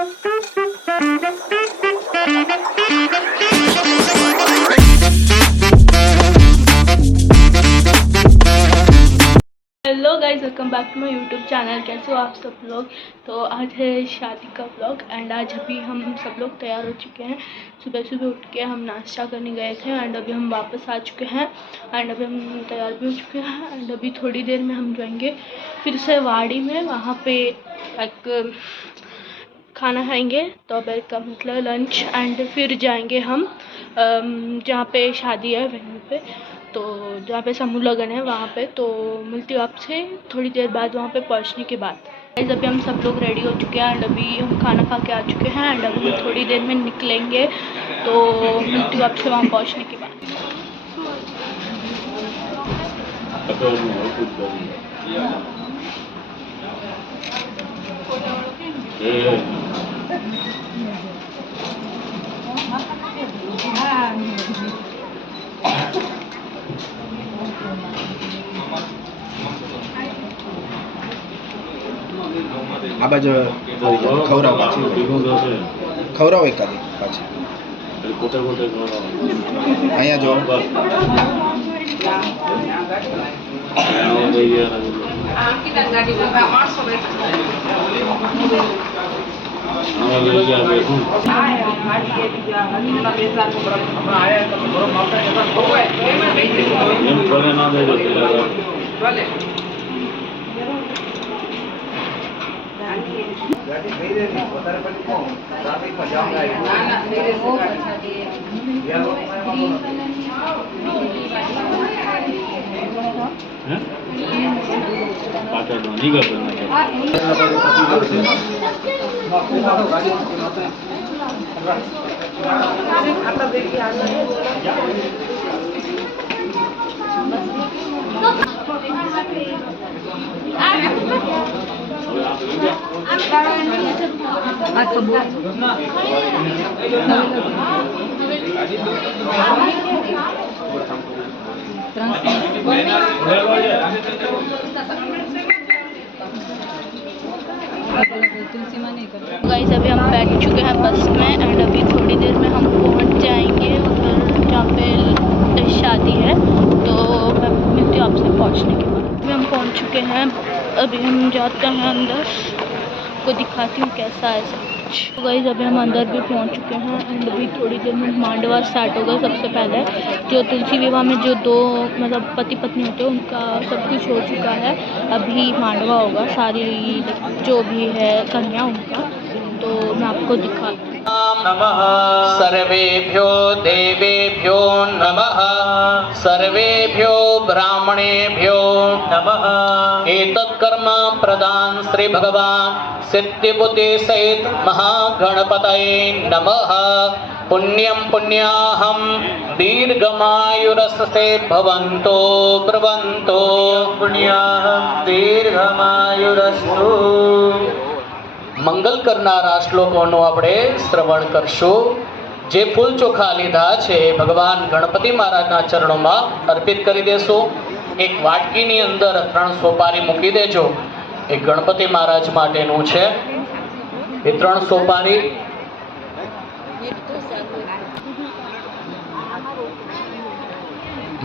Hello guys, welcome back to my YouTube channel. कैसे हो आप सब लोग। तो आज है शादी का व्लॉग एंड आज अभी हम सब लोग तैयार हो चुके हैं। सुबह सुबह उठ के हम नाश्ता करने गए थे एंड अभी हम वापस आ चुके हैं एंड अभी हम तैयार भी हो चुके हैं एंड अभी थोड़ी देर में हम जाएंगे फिर से वाड़ी में। वहाँ पे एक खाना खाएंगे दोपहर का, मतलब लंच, एंड फिर जाएंगे हम जहाँ पे शादी है वहीं पे, तो जहाँ पे समूह लगन है वहाँ पे। तो मिलती हूँ आपसे थोड़ी देर बाद वहाँ पे पहुँचने के बाद। अभी हम सब लोग रेडी हो चुके हैं एंड अभी हम खाना खा के आ चुके हैं एंड अभी थोड़ी देर में निकलेंगे। तो मिलती हूँ आपसे वहाँ पहुँचने के बाद। આ બાજુ ખવરાવ પાછી ખવરાવ એકાદી પાછી અહીંયા જો गाइस अभी हम बैठ चुके हैं बस में एंड अभी थोड़ी देर में हम पहुंच जाएंगे उधर जहाँ पे शादी है। तो मैं मिलती हूँ आपसे पहुंचने के बाद। अभी हम पहुंच चुके हैं, अभी हम जाते हैं अंदर, को दिखाती हूँ कैसा है सब कुछ। तो गाइस अभी हम अंदर भी पहुंच चुके हैं एंड अभी थोड़ी देर में मांडवा स्टार्ट होगा। सबसे पहले जो तुलसी विवाह में जो दो मतलब पति पत्नी होते हैं उनका सब कुछ हो चुका है, अभी मांडवा होगा सारी जो भी है कन्या उनका। तो मैं आपको दिखाती हूँ। नमः सर्वेभ्यो देवेभ्यो नमः सर्वेभ्यो ब्राह्मणेभ्यो नमः। एतत् कर्म प्रदान श्री भगवान सिद्धिबुद्धि सहित महागणपतये नमः। पुण्यं पुण्याहं दीर्घमायुरस्ते भवन्तो ब्रुवन्तो पुण्याहं दीर्घमायुरस्तु। મંગલ કરનારા શ્લોકોનું આપણે શ્રવણ કરશું। જે ફૂલ ચોખા લીધા છે ભગવાન ગણપતિ મહારાજના ચરણોમાં અર્પિત કરી દેશો। એક વાટકીની અંદર 3 સોપારી મૂકી દેજો। એ ગણપતિ મહારાજ માટેનું છે। એ 3 સોપારી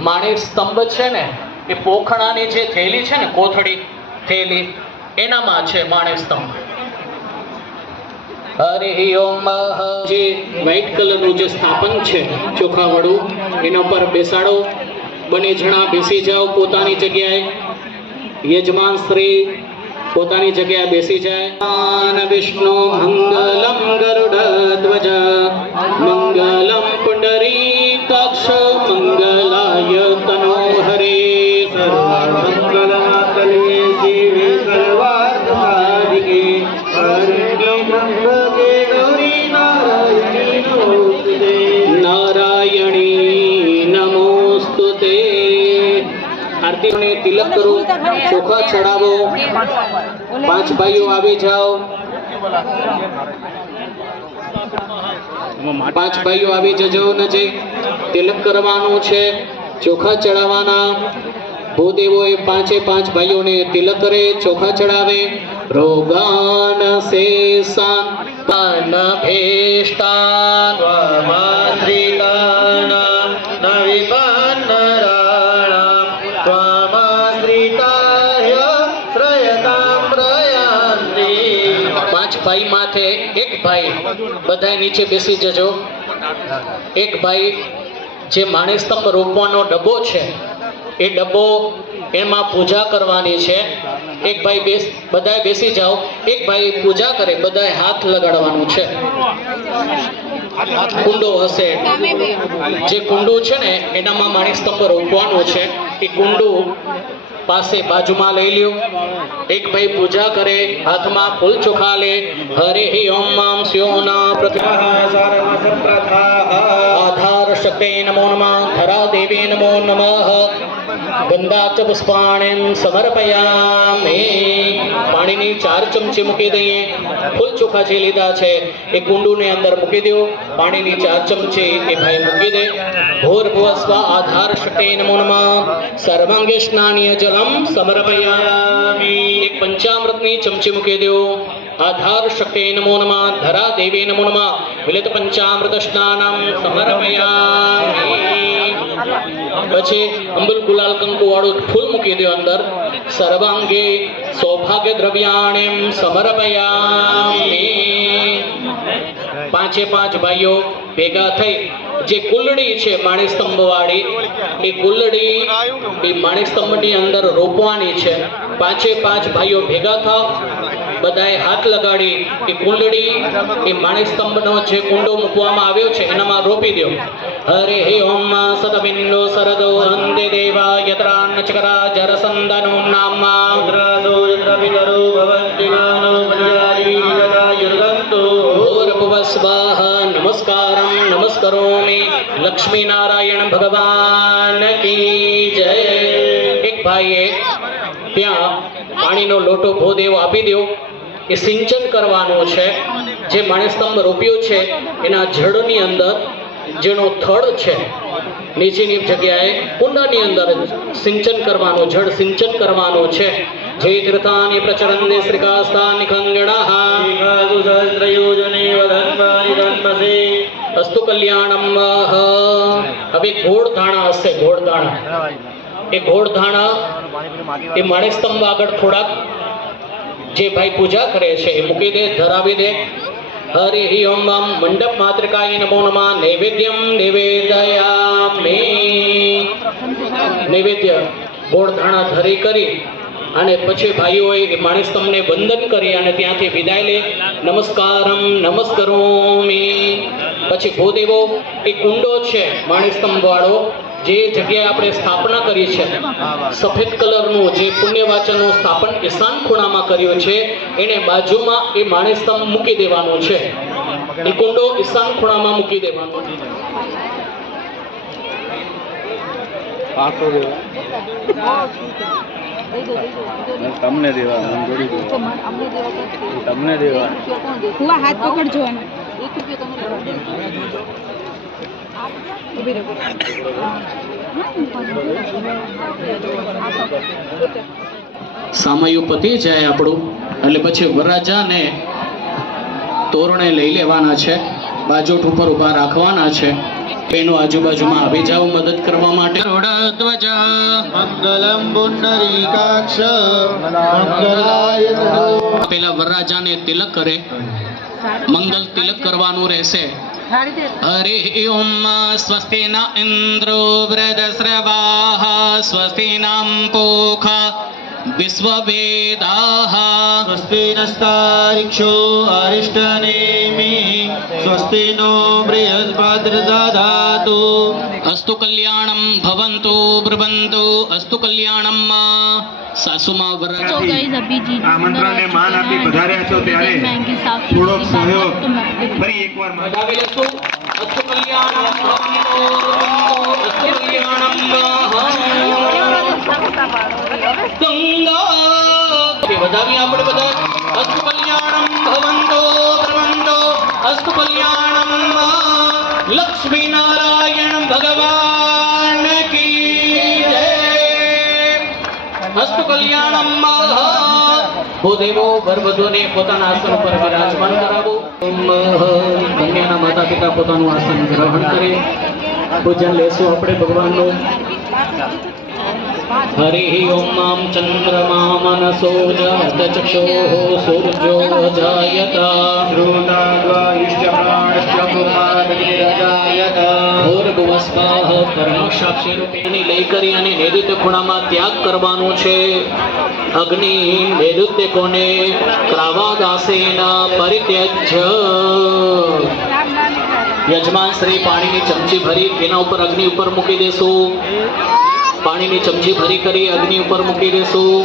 માણેક સ્તંભ છે ને, એ પોખણાની જે થેલી છે ને, કોથળી થેલી, એનામાં છે માણેક સ્તંભ। હરિ ઓમ। જે વ્હાઈટ કલરનું જે સ્થાપન છે ચોખાવાળું, એના પર બેસાડો। બંને જણા બેસી જાઓ પોતાની જગ્યાએ। યજમાન શ્રી પોતાની જગ્યાએ બેસી જાય। વિષ્ણુ મંગલમ ગરુડધ્વજ મંગલમ પુંડરીકાક્ષ મંગલાય તનોહરે સર્વમંગલમાંગલ્યે શિવે સર્વાર્થ સાધિકે नारायणी नमोस्तुते। आरती ने तिलक करो, चोखा चढ़ावो। 5 भाइयों आवी जाओ। 5 भाइयों आवी जजो नजीक। तिलक करवानुं छे, चोखा चढ़ावाना। भूदेवोए 5 भाइयों ने तिलक करे, चोखा चढ़ावे। रोगान शेषान ભેષ્ટાન ત્વમાશ્રિતાનાં ન વિપન્નરાણાં ત્વમાશ્રિતાય શ્રયતાં પ્રયાન્તિ. પાંચ ભાઈ માથે એક ભાઈ, બધાય નીચે બેસી જજો. એક ભાઈ જે માણેસ્તંભ રોપવાનો ડબ્બો છે એ ડબ્બો એમાં પૂજા કરવાની છે. એક ભાઈ બધાએ બેસી જાઓ. એક ભાઈ પૂજા કરે, બધાએ હાથ લગાડવાનું છે. કુંડો હશે, જે કુંડું છે ને એનામાં માણેસ્તંભ રોપવાનું છે. એ કુંડું પાસે બાજુમાં લઈ લ્યો. એક ભાઈ પૂજા કરે, હાથમાં ફૂલ ચોખા લે. હરે ઓમ મામ સ્યોના આધાર શક્તિ નમો નમઃ. ધરા દેવી નમો નમઃ. ગંધાચ પુષ્પાણિમ સમર્પયામિ. પાણીની 4 ચમચી મૂકી દઈએ. ફૂલ ચોખા જે લીધા છે એ કુંડુની અંદર મૂકી દો. પાણીની 4 ચમચી એ ભાઈ મૂકી દે. ભૂર્ભુવસ્વ આધાર શક્તિ નમો નમઃ. સર્વાંગે સ્નાનીય જલમ સમર્પયામિ. એક પંચામૃતની ચમચી મૂકી દો. આધાર શક્તિ નમો નમઃ. ધરા દેવી નમો નમઃ. મિલિત પંચામૃત સ્નાનમ સમર્પયામિ. પછી અંબુલ ગુલાલ કંકુ વાળું ફૂલ મૂકી દો અંદર. સર્વાંગે સૌભાગ્ય દ્રવ્યાણિમ સમર્પયામિ. પાંચે પાંચ ભાઈઓ ભેગા થઈ જે કુલડી છે માણેસ્તંભ વાળી, એ કુલડી એ માણેસ્તંભની અંદર રોપવાની છે. પાંચે પાંચ ભાઈઓ ભેગા થાવ, બધાએ હાથ લગાડી એ કુંડળી એ માણેસ્તંભનો જે કુંડો મૂકવામાં આવ્યો છે એનામાં રોપી દો. હરે ઓમ સતબિંદુ સરદો અંતે દેવા યત્રાન ચકરા જરસંદનો નામા દ્રવિતરો ભવંતિમાનો પર્યાયી યુર્ગંતો ભૂર્ભુવસ્વાહ. નમસ્કારમ નમસ્કરોમિ. લક્ષ્મી નારાયણ ભગવાન કી જય. એક ભાઈએ ત્યાં પાણીનો લોટો ભોદેવો આપી દો. એ સિંચન કરવાનું છે. જે માણેસ્તંભ રોપ્યો છે એના જળની અંદર જેનો થડ છે નીચેની જગ્યાએ કુંડાની અંદર સિંચન કરવાનું, જળ સિંચન કરવાનું છે. જે તીર્થાની પ્રચરંદે શ્રીકાસ્તાની ખંગણાઃ સહસ્રયોજને વધન્માનિ ધન્મસે અસ્તુ કલ્યાણમ. હવે ગોળ ધાણા હશે, ગોળ ધાણા. એ ગોળ ધાણા એ માણેસ્તંભ આગળ થોડાક જે ભાઈ પૂજા કરે છે એ મૂકી દે, ધરાવી દે. હરિ ઓમ મંડપ માતૃકાય નમો નમઃ. નૈવેદ્યમ નિવેદયામિ. નૈવેદ્ય ગોળ ધાણા ધરી કરી અને પછી ભાઈઓએ એ માણેસ્તંભને વંદન કરી અને ત્યાંથી વિદાય લે. નમસ્કારમ નમસ્કરોમિ. પછી ભૂદેવો એ કુંડો છે માણેસ્તંભ વાળો, જે જગ્યાએ આપણે સ્થાપના કરી છે સફેદ કલરનું, જે પુણ્યવાચનનું સ્થાપન ઈશાન ખૂણામાં કર્યું છે, એને બાજુમાં એ માણેસ્તંભ મૂકી દેવાનું છે. એ કુંડો ઈશાન ખૂણામાં મૂકી દેવાનો. તમને દેવા તમને દેવા હાથ પકડજો. સામયું પતી જાય આપણું એટલે પછી વરરાજાને તોરણે લઈ લેવાના છે, બાજોટ ઉપર ઊભા રાખવાના છે. એનો આજુબાજુમાં આવી જાવ મદદ કરવા માટે. મંગલમ પુંડરીકાક્ષ મંગલાય. પેલા વરરાજાને તિલક કરે, મંગલ તિલક કરવાનું રહેશે. હરે ઓમ સ્વસ્તિ ન ઇન્દ્રો વૃદ્ધશ્રવાઃ સ્વસ્તિ નામ પૂષા વિશ્વવેદાઃ સ્વસ્તિ નસ્તારિક્ષો અરિષ્ટનેમિ સ્વસ્તિ નો બૃહસ્પતિર્દધાતુ. અસ્તુ કલ્યાણમ ભવન્તુ બ્રુવન્તુ અસ્તુ કલ્યાણમ. સાસુમાં વરરાજા तो गाइस अभी जी આમંત્રણને માન આપી પધાર્યા છો ત્યારે થોડોક સહયોગ ફરી એકવાર બધાવી લેશું. અસ્તુ કલ્યાણમ ભવન્તુ અસ્તુ કલ્યાણમ. વધાવી આપણે બધા. અસ્તુ કલ્યાણમ ભવન્તો બ્રહ્મન્તો અસ્તુ કલ્યાણમ. લક્ષ્મી નારાયણ ભગવાન કી જય. અસ્તુ કલ્યાણમ. ભૂદેવો વરવધુને પોતાના આસન પર વિરાજમાન કરાવો. કન્યાના માતા પિતા પોતાનું આસન ગ્રહણ કરે. પૂજન લેશું આપણે ભગવાનનું. હરિ ઓમ ચંદ્રમા મનસો જાત ચક્ષોઃ સૂર્યો જાયત ભૂર્ભુવસ્વાહ કર્મ સાક્ષી રૂપેણી લઈ કરી અને નૈઋત્ય ખૂણામાં ત્યાગ કરવાનો છે. અગ્નિ નૈઋત્ય કોને ક્રાવાદાસેન પરિત્યજ્ય. યજમાન શ્રી પાણીની ચમચી ભરી એના ઉપર અગ્નિ ઉપર મૂકી દેશું. પાણીની ચમચી ભરી કરી અગ્નિ ઉપર મૂકી દેશું.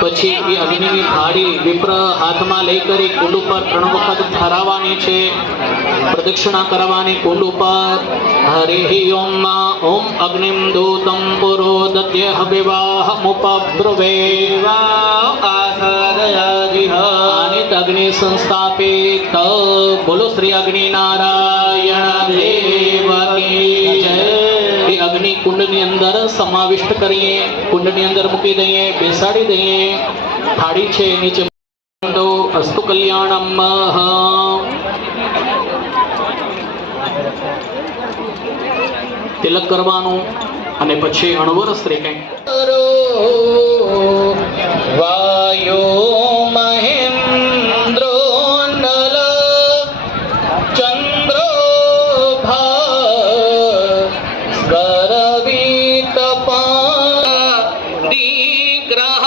પછી એ અગ્નિની થાળી વિપ્ર હાથમાં લઈ કરી કુંડ ઉપર 3 વખત ઠરાવવાની છે. પ્રદક્ષિણા કરવાની કુંડ ઉપર. હરિ ઓમ ઓમ અગ્નિમ દૂતમ પુરો દત્ય હવિવાહમુપબ્રુવે આનિત અગ્નિ સંસ્થાપિત. બોલો શ્રી અગ્નિ નારાયણ દેવ કી જય. એ અગ્નિ કુંડની અંદર સમાવિષ્ટ કરીએ. કુંડની અંદર મૂકી દઈએ, બેસાડી દઈએ. થાળી છે નીચે અસ્તુ કલ્યાણમ. તિલક કરવાનું અને પછી અણવર શ્રી કંઈક વાયો મહેન્દ્રો નલ ચંદ્રો ભાસ્કરવીત દીગ્રહ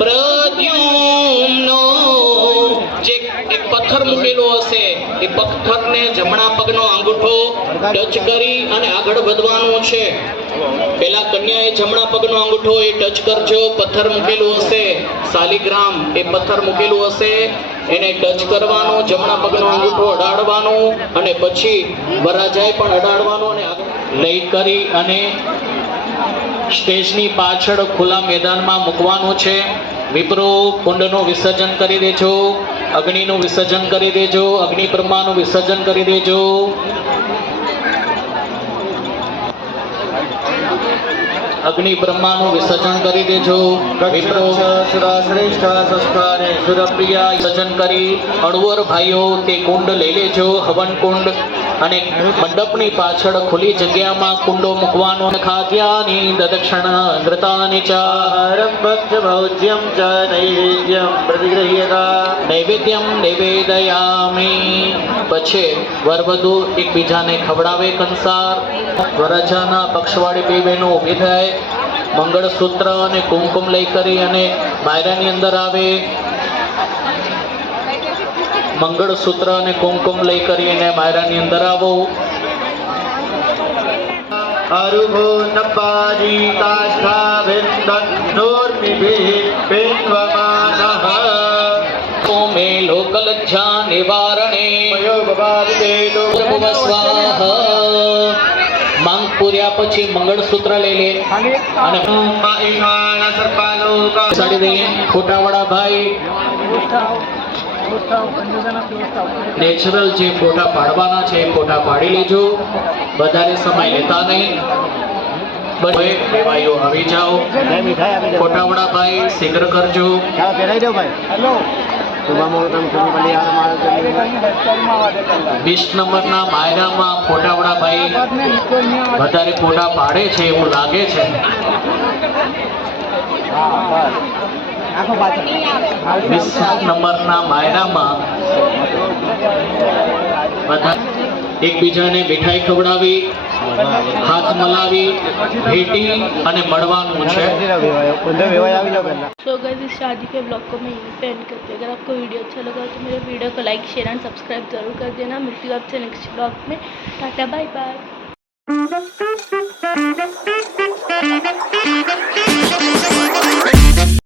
પ્રદ્યુમ્નો. જે એક પથ્થર મૂકેલો હશે એ પથ્થરને જમણા પગનો અંગૂઠો ટચ કરી અને આગળ વધવાનું છે. પેલા કન્યાએ જમણા પગનો અંગૂઠો એ ટચ કરજો. પથ્થર મૂકેલું હશે શાલિગ્રામ, એ પથ્થર મૂકેલું હશે એને ટચ કરવાનો. જમણા પગનો અંગૂઠો અડાડવાનો અને પછી વરાજાએ પણ અડાડવાનો અને લઈ કરી અને સ્ટેજની પાછળ ખુલ્લા મેદાનમાં મૂકવાનું છે. વિપ્રો કુંડનું વિસર્જન કરી દેજો. અગ્નિનું વિસર્જન કરી દેજો. અગ્નિ બ્રહ્માનું વિસર્જન કરી દેજો. અગ્નિ બ્રહ્માનું વિસર્જન કરી દેજો. વિપ્રો સુરપ્રિયા વિસર્જન કરી અણવર ભાઈઓ તે કુંડ લઈ લેજો. હવન કુંડ અને મંડપની પાછળ ખુલ્લી જગ્યામાં કુંડો મૂકવાનો. ખાદ્યાની દદક્ષિણ નૃતાની ચ ભોજ્યમ ચ નૈવેદ્યમ પ્રતિગૃહ્યતા નૈવેદ્યમ નૈવેદયામી. પછી વરવધુ એકબીજાને ખવડાવે કંસાર. વરરાજાના પક્ષવાળી બે બહેનો ઊભી થાય. મંગળસૂત્ર અને કુમકુમ લઈ કરી અને માયરાની અંદર આવે. મંગળસૂત્ર અને કુમકુમ લઈ કરીને માયરાની અંદર આવો. અરુભો નપાજી કાષ્ઠા વિંદન નોર્મિભિ પિન્વમાનઃ ઓમે લોકલજ્જા નિવારણે ભુવસ્વાહ. માંગ પૂર્યા પછી મંગળસૂત્ર લઈ લે અને સાડી દઈએ. ફોટાવાળા ભાઈ નેચરલ જે ફોટા પાડવાના છે એ ફોટા પાડી લેજો. વધારે સમય લેતા નહીં. ભાઈઓ આવી જાઓ. ફોટાવાળા ભાઈ શીઘ્ર કરજો. 20 નંબરના માયરામાં ફોટાવાળા ભાઈ વધારે ફોટા પાડે છે એવું લાગે છે. 20 નંબરના માયરામાં બધા એકબીજાને મીઠાઈ ખવડાવી, હાથ મલાવી, ભેટી અને મળવાનું છે. सो गाइस इस शादी के ब्लॉग को मैं यहीं पे एंड करती हूँ. अगर आपको वीडियो अच्छा लगा तो मेरे वीडियो को लाइक शेयर एंड सब्सक्राइब जरूर कर देना. मिलती हूँ आपसे नेक्स्ट ब्लॉग में. टाटा बाय बाय.